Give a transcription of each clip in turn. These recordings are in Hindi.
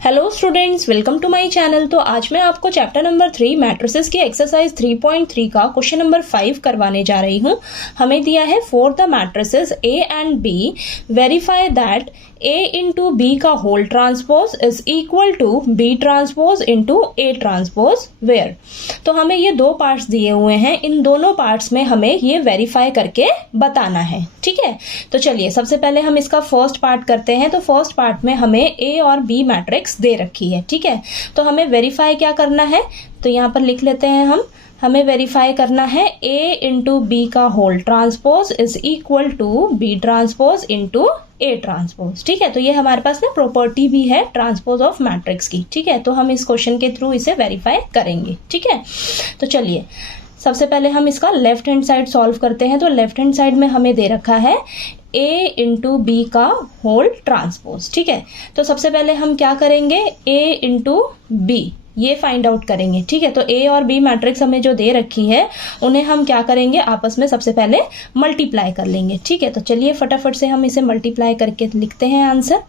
Hello students, welcome to my channel. तो आज मैं आपको चैप्टर नंबर 3 मैट्रिसेस की एक्सरसाइज 3.3 का क्वेश्चन नंबर 5 करवाने जा रही हूँ। हमें दिया है for the matrices A and B verify that A into B का whole transpose is equal to B transpose into A transpose where. तो हमें ये दो पार्ट्स दिए हुए हैं, इन दोनों पार्ट्स में हमें ये वेरीफाई करके बताना है। ठीक है, तो चलिए सबसे पहले हम इसका फर्स्ट पार्ट करते हैं। तो फर्स्ट पार्ट में हमें ए और बी मैट्रिक्स दे रखी है। ठीक है, तो हमें वेरीफाई क्या करना है, तो यहाँ पर लिख लेते हैं हमें वेरीफाई करना है A इंटू बी का whole transpose is equal to B transpose into A transpose. ठीक है, तो ये हमारे पास ना प्रॉपर्टी भी है ट्रांसपोज ऑफ मैट्रिक्स की। ठीक है, तो हम इस क्वेश्चन के थ्रू इसे वेरीफाई करेंगे। ठीक है, तो चलिए सबसे पहले हम इसका लेफ्ट हैंड साइड सॉल्व करते हैं। तो लेफ्ट हैंड साइड में हमें दे रखा है A इंटू बी का होल ट्रांसपोज। ठीक है, तो सबसे पहले हम क्या करेंगे, A इंटू बी ये फाइंड आउट करेंगे। ठीक है, तो ए और बी मैट्रिक्स हमें जो दे रखी है उन्हें हम क्या करेंगे, आपस में सबसे पहले मल्टीप्लाई कर लेंगे। ठीक है, तो चलिए फटाफट से हम इसे मल्टीप्लाई करके लिखते हैं आंसर।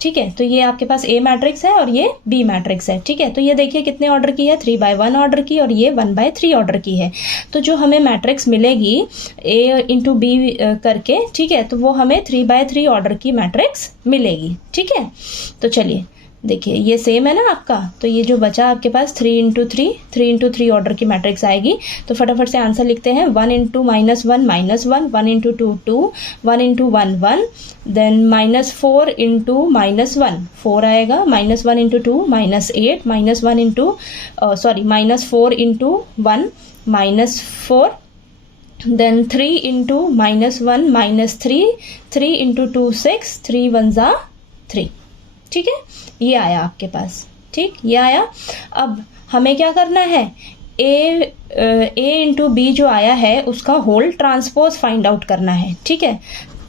ठीक है, तो ये आपके पास ए मैट्रिक्स है और ये बी मैट्रिक्स है। ठीक है, तो ये देखिए कितने ऑर्डर की है, 3/1 ऑर्डर की, और ये 1/3 ऑर्डर की है। तो जो हमें मैट्रिक्स मिलेगी ए इंटू बी करके, ठीक है, तो वो हमें 3/3 ऑर्डर की मैट्रिक्स मिलेगी। ठीक है, तो चलिए देखिए ये सेम है ना आपका, तो ये जो बचा आपके पास 3 ऑर्डर की मैट्रिक्स आएगी। तो फटाफट से आंसर लिखते हैं। 1 into -1 -1, 1 into 2 2, 1 into 1 1, then -4 into -1 4 आएगा, -1 into 2 -8, -1 into -4 into 1 -4, then 3 into -1 -3, 3 into 2 6, 3 1 जा 3। ठीक है, ये आया आपके पास। ठीक, ये आया। अब हमें क्या करना है, ए इंटू बी जो आया है उसका होल ट्रांसपोज फाइंड आउट करना है। ठीक है,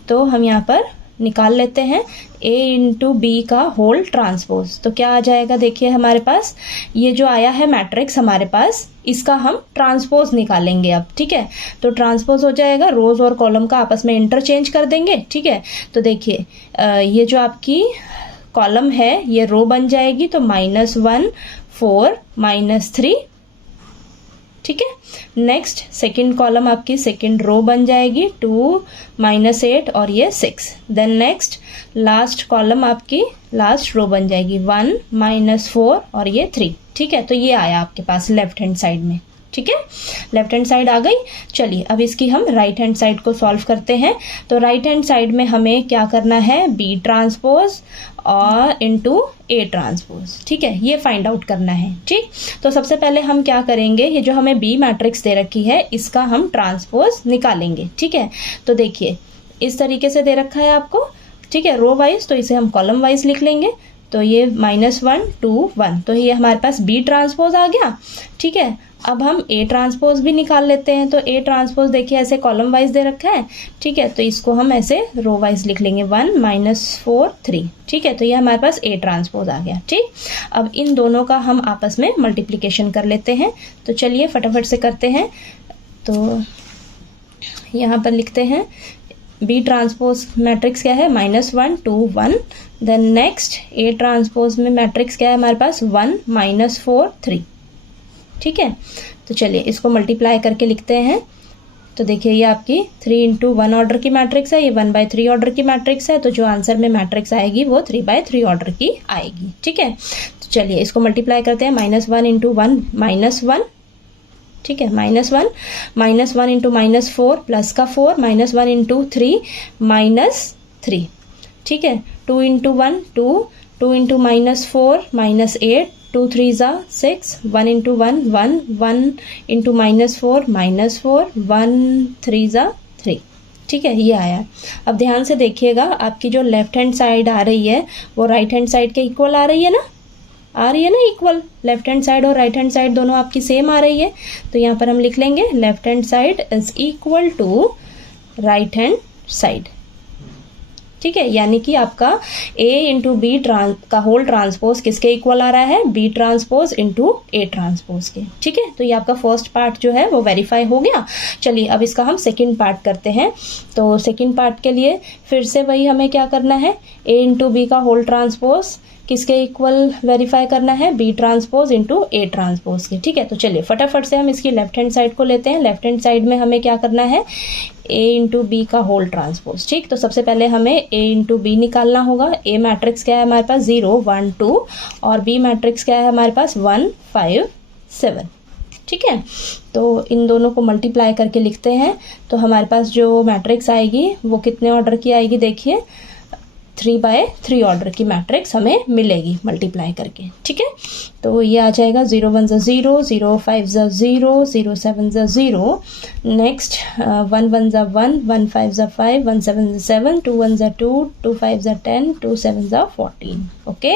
तो हम यहाँ पर निकाल लेते हैं ए इंटू बी का होल ट्रांसपोज। तो क्या आ जाएगा, देखिए हमारे पास ये जो आया है मैट्रिक्स हमारे पास, इसका हम ट्रांसपोज निकालेंगे अब। ठीक है, तो ट्रांसपोज हो जाएगा, रोज और कॉलम का आपस में इंटरचेंज कर देंगे। ठीक है, तो देखिए ये जो आपकी कॉलम है ये रो बन जाएगी, तो -1 4 -3। ठीक है, नेक्स्ट सेकंड कॉलम आपकी सेकंड रो बन जाएगी, 2 -8 और ये 6। देन नेक्स्ट लास्ट कॉलम आपकी लास्ट रो बन जाएगी, 1 -4 और ये 3। ठीक है, तो ये आया आपके पास लेफ्ट हैंड साइड में। ठीक है, लेफ्ट हैंड साइड आ गई। चलिए अब इसकी हम राइट हैंड साइड को सॉल्व करते हैं। तो राइट हैंड साइड में हमें क्या करना है, बी ट्रांसपोज और इंटू ए ट्रांसपोज। ठीक है, ये फाइंड आउट करना है। ठीक, तो सबसे पहले हम क्या करेंगे, ये जो हमें बी मैट्रिक्स दे रखी है इसका हम ट्रांसपोज निकालेंगे। ठीक है, तो देखिए इस तरीके से दे रखा है आपको। ठीक है, रो वाइज, तो इसे हम कॉलम वाइज लिख लेंगे। तो ये -1 2 1, तो ये हमारे पास बी ट्रांसपोज आ गया। ठीक है, अब हम ए ट्रांसपोज भी निकाल लेते हैं। तो ए ट्रांसपोज देखिए ऐसे कॉलम वाइज दे रखा है। ठीक है, तो इसको हम ऐसे रो वाइज लिख लेंगे, 1 -4 3। ठीक है, तो ये हमारे पास ए ट्रांसपोज आ गया। ठीक, अब इन दोनों का हम आपस में मल्टीप्लिकेशन कर लेते हैं। तो चलिए फटाफट से करते हैं। तो यहाँ पर लिखते हैं बी ट्रांसपोज मैट्रिक्स क्या है, -1 2 1, देन नेक्स्ट ए ट्रांसपोज में मैट्रिक्स क्या है हमारे पास, 1 -4 3। ठीक है, तो चलिए इसको मल्टीप्लाई करके लिखते हैं। तो देखिए ये आपकी 3 इंटू 1 ऑर्डर की मैट्रिक्स है, ये 1/3 ऑर्डर की मैट्रिक्स है। तो जो आंसर में मैट्रिक्स आएगी वो 3/3 ऑर्डर की आएगी। ठीक है, तो चलिए इसको मल्टीप्लाई करते हैं। -1 इंटू 1 -1। ठीक है, -1 इंटू -4 प्लस का 4, -1 इंटू 3 -3। ठीक है, 2 इंटू 1 2, 2 इंटू -4 -8, 2 3 जा 6, 1 इंटू 1 1, 1 इंटू -4 -4, 1 3 जा 3। ठीक है, ये आया। अब ध्यान से देखिएगा, आपकी जो लेफ्ट हैंड साइड आ रही है वो राइट हैंड साइड के इक्वल आ रही है ना, इक्वल। लेफ्ट हैंड साइड और राइट हैंड साइड दोनों आपकी सेम आ रही है। तो यहाँ पर हम लिख लेंगे left hand side is equal to right hand side. ठीक है, यानी कि आपका ए इंटू बी का होल ट्रांसपोज किसके इक्वल आ रहा है, B transpose into A transpose के। ठीक है, तो ये आपका फर्स्ट पार्ट जो है वो वेरीफाई हो गया। चलिए अब इसका हम सेकंड पार्ट करते हैं। तो सेकंड पार्ट के लिए फिर से वही हमें क्या करना है, ए इंटू बी का होल ट्रांसपोज किसके इक्वल वेरीफाई करना है, B transpose into A transpose के। ठीक है, तो चलिए फटाफट से हम इसकी लेफ्ट हैंड साइड को लेते हैं। लेफ्ट हैंड साइड में हमें क्या करना है, ए इंटू बी का होल ट्रांसपोज। ठीक, तो सबसे पहले हमें ए इंटू बी निकालना होगा। ए मैट्रिक्स क्या है हमारे पास, 0 1 2 और बी मैट्रिक्स क्या है हमारे पास 1 5 7। ठीक है, तो इन दोनों को मल्टीप्लाई करके लिखते हैं तो हमारे पास जो मैट्रिक्स आएगी वो कितने ऑर्डर की आएगी, देखिए 3/3 ऑर्डर की मैट्रिक्स हमें मिलेगी मल्टीप्लाई करके। ठीक है, तो ये आ जाएगा 0 1 0 0 5 0 0 7 0, नेक्स्ट 1 1 1 1 5 5 1 7 7 2 1 2 2 5 10 2 7 14। ओके,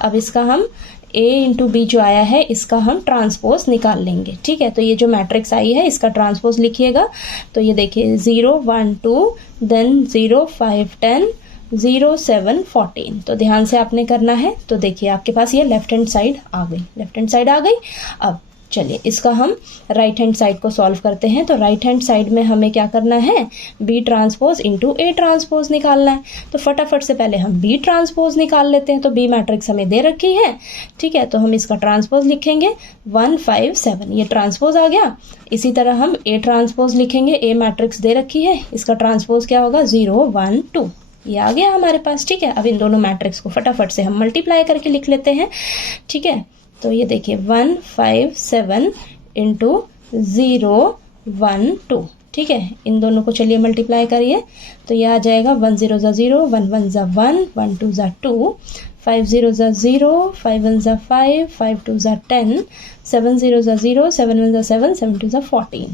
अब इसका हम a इंटू बी जो आया है इसका हम ट्रांसपोज निकाल लेंगे। ठीक है, तो ये जो मैट्रिक्स आई है इसका ट्रांसपोज लिखिएगा। तो ये देखिए 0 1 2 देन 0 5 10 0 7 14। तो ध्यान से आपने करना है। तो देखिए आपके पास ये लेफ्ट हैंड साइड आ गई, लेफ्ट हैंड साइड आ गई। अब चलिए इसका हम राइट हैंड साइड को सॉल्व करते हैं। तो राइट हैंड साइड में हमें क्या करना है, B transpose into A transpose निकालना है। तो फटाफट से पहले हम बी ट्रांसपोज निकाल लेते हैं। तो बी मैट्रिक्स हमें दे रखी है। ठीक है, तो हम इसका ट्रांसपोज लिखेंगे 1 5 7, ये ट्रांसपोज आ गया। इसी तरह हम ए ट्रांसपोज लिखेंगे, ए मैट्रिक्स दे रखी है, इसका ट्रांसपोज क्या होगा 0 1 2, ये आ गया हमारे पास। ठीक है, अब इन दोनों मैट्रिक्स को फटाफट से हम मल्टीप्लाई करके लिख लेते हैं। ठीक है, तो ये देखिए 1 5 7 इंटू 0 1 2। ठीक है, इन दोनों को चलिए मल्टीप्लाई करिए। तो ये आ जाएगा 1 0 0 1 1 1 1 2 2 5 0 0 5 1 5 5 2 10 7 0 0 7 1 7 7 2 14।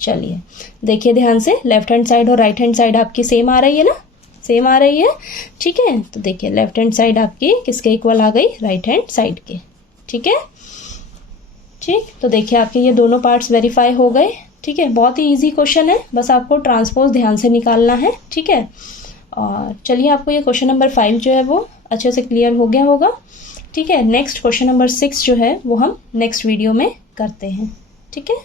चलिए देखिए ध्यान से, लेफ्ट हैंड साइड और राइट हैंड साइड आपकी सेम आ रही है ना, सेम आ रही है। ठीक है, तो देखिए लेफ्ट हैंड साइड आपकी किसके इक्वल आ गई, राइट हैंड साइड के। ठीक है, ठीक, तो देखिए आपके ये दोनों पार्ट्स वेरीफाई हो गए। ठीक है, बहुत ही इजी क्वेश्चन है, बस आपको ट्रांसपोज ध्यान से निकालना है। ठीक है, और चलिए आपको ये क्वेश्चन नंबर 5 जो है वो अच्छे से क्लियर हो गया होगा। ठीक है, नेक्स्ट क्वेश्चन नंबर 6 जो है वो हम नेक्स्ट वीडियो में करते हैं। ठीक है।